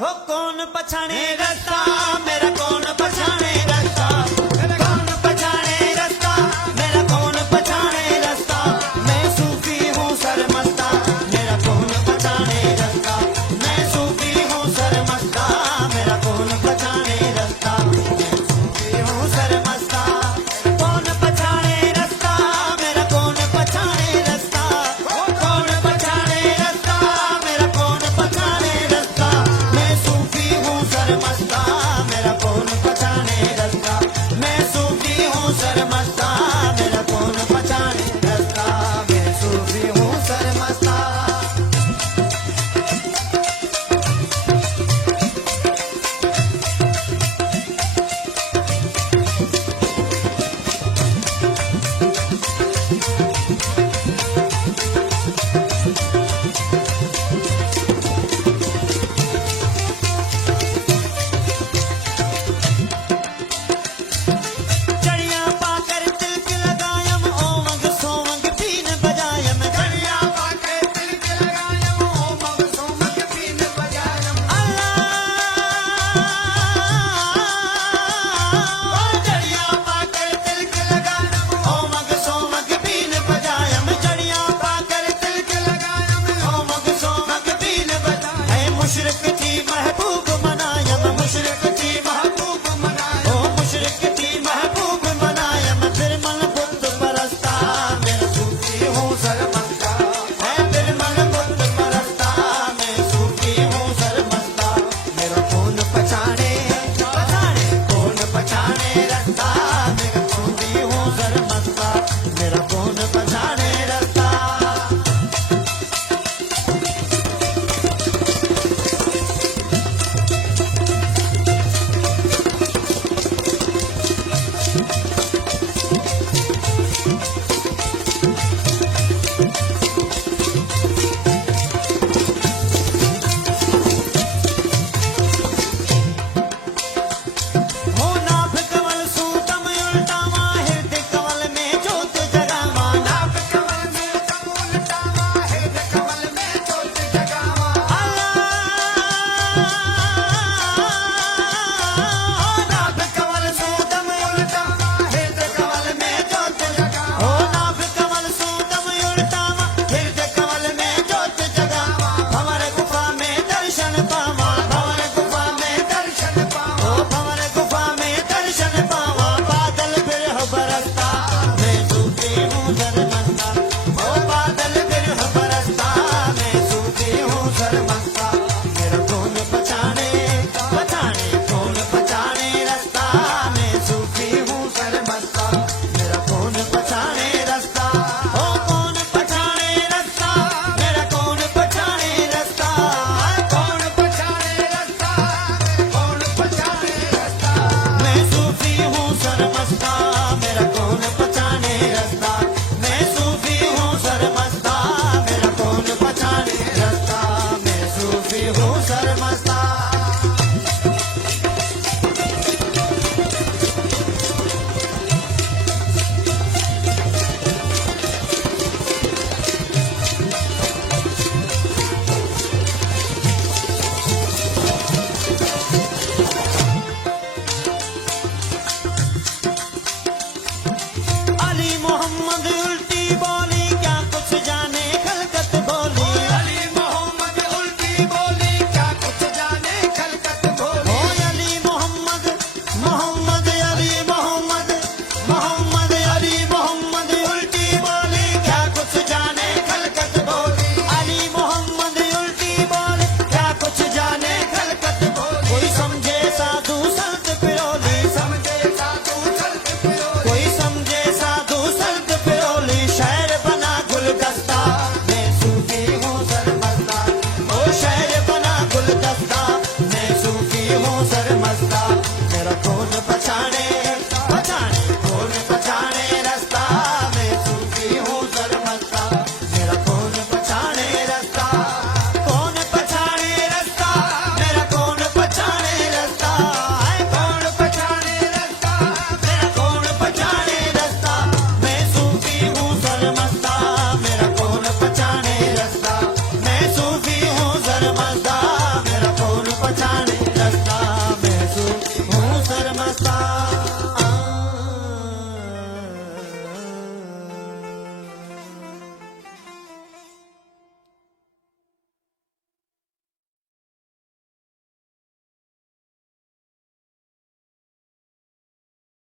हो कौन पछाणे रास्ता मेरा, कौन पछाणे रास्ता, कौन पछाणे रास्ता मेरा, कौन पछाणे रास्ता। मैं सूफी हूँ सरमस्ता मेरा, कौन पछाणे रास्ता। मैं सूफी हूँ सरमस्ता मेरा, कौन पछाणे रास्ता। मैं सूफी हूँ सरमस्ता, कौन पछाणे रास्ता मेरा, कौन पछाणे रास्ता। कौन पछाणे रास्ता मेरा, कौन पछाणे रास्ता। मैं सूफी हूँ सरमस्ता मेरा, कौन पछाणे रास्ता। मैं सूफी हूँ सरमस्ता मेरा, कौन पछाणे रास्ता। मैं सूफी हूँ सरमस्ता। चढ़िया पाकर तिलक लगायम ओमग सोमग बीन बजायम। चढ़िया पाकर तिलक लगायम ओमग सोमग बीन बजायम। चढ़िया पाकर तिलक लगायम ओमग सोमग बीन बजायम। चढ़िया पाकर तिलक लगायम ओमग सोमग बीन बजायम। है मुशरिक थी महबूब मनायम, मुशरिक थी महबूब मनायम। ओ मुशरिक थी महबूब मनायम। फिर मन बुद्ध परस्ता मैं सूफी हूँ सरमस्ता। है फिर मन बुद्ध परस्ता मैं सूफी हूँ सरमस्ता। मेरा कौन पछाणे पछाणे, कौन पछाणे रास्ता। मेरा सूफी हूँ सरमस्ता मेरा, कौन पछाणे रास्ता। हो नाभ कमल सूतम उल्टावा, हृदय कमल में ज्योत जगावा। नाभ कमल में सूतम उल्टावा, हृदय कमल में ज्योत जगावा। नाभ कमल सूतम उल्टावा, हृदय कमल में ज्योत जगावा। हो नाभ कमल सूतम उल्टावा, हृदय कमल में ज्योत जगावा। भंवर गुफा में दर्शन पावा, भंवर गुफा में दर्शन पावा। ओ भंवर गुफा में दर्शन पावा। बादल बिरह बरसता मैं सूफी हूँ सरमस्ता। ओ बादल बिरह बरसता मैं सूफी हूँ सरमस्ता। मेरा कौन पछाणे पछाणे, कौन पछाणे रास्ता। मैं सूफी हूँ सरमस्ता मेरा, कौन पछाणे रास्ता। ओ कौन पछाणे रास्ता मेरा, कौन पछाणे रास्ता। कौन पछाणे रास्ता मेरा, कौन पछाणे रास्ता। मैं सूफी हूँ सरमस्ता मेरा, कौन पछाणे रास्ता। मैं सूफी हूँ सरमस्ता मेरा, कौन पछाणे रास्ता। मैं सूफी हूँ सरमस्ता।